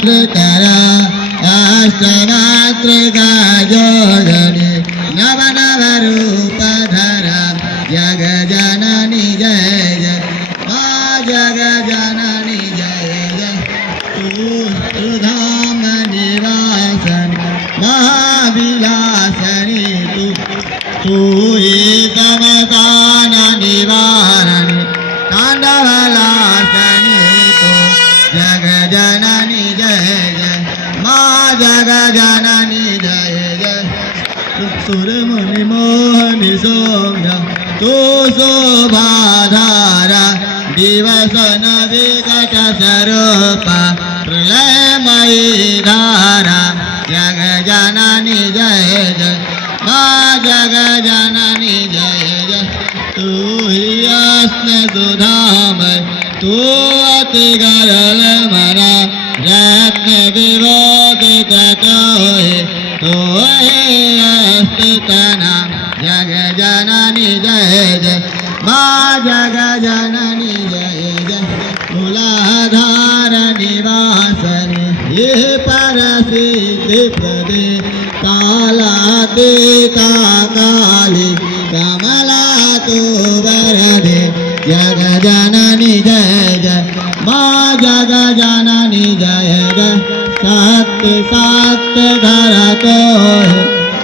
करा अष्टमात्रका जोगणी नव नव रूप धरा जग जननी जय जय माँ जग जननी जय जय तू धाम निवासन महाविलासनी तू ही तमतान निवारण तांडवलासनी तू जग जननी जय जय माँ जग जननी जय जय सुर मुनि मोहनि सौम्य तू शोभाधारा दिवसन विकट स्वरूपा प्रलयमयी धारा जग जननी जय जय माँ जग जननी जय जय तू ही अस्न सुधामय तू अति गरल मना रत्न विभूषित तोहि तू ही अस्तितना जग जननी जय जय माँ जग जननी जय जय मूलाधार निवासनी ये परसिद्धि प्रदे कालातीता काली कमला तू वरदे जग जननी जय जय माँ जग जननी जय जय सत्य सत्य घर तो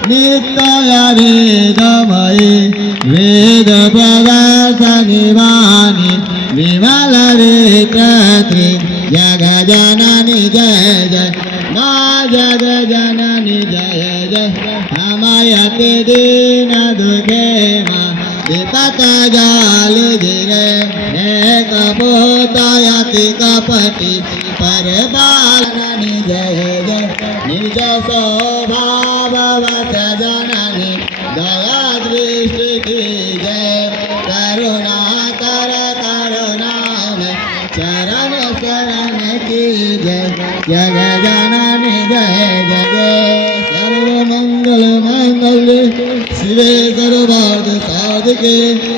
नित्य वेदमयी वेद प्रदर्शनी वाणी विमल विकृति जग जननी जय जय माँ जग जननी जय जय हमयति दीन दुखे माँ विपत जाल गिरे एक पोतयति कपटि पर बालनी जय जय निज स्वभाववत जननी दया दृष्टि की जय करुणा कर करुणामय चरण शरण की जय जग जननी जय जय सर्वमंगल मंगल्ये शिवे सर्वार्थ साधके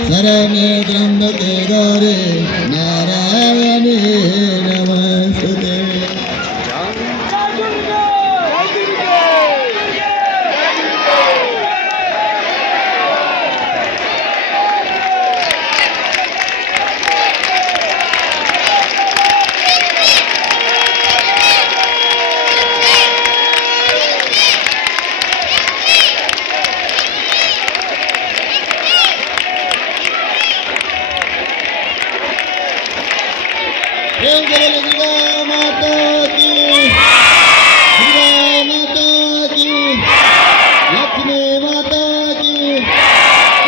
शरण्ये त्र्यंबके गौरी नारायणी नमस्ते दुर्गा माता की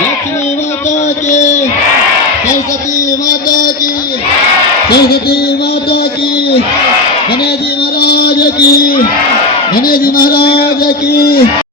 लक्ष्मी माता की सरस्वती माता की गणेश जी महाराज की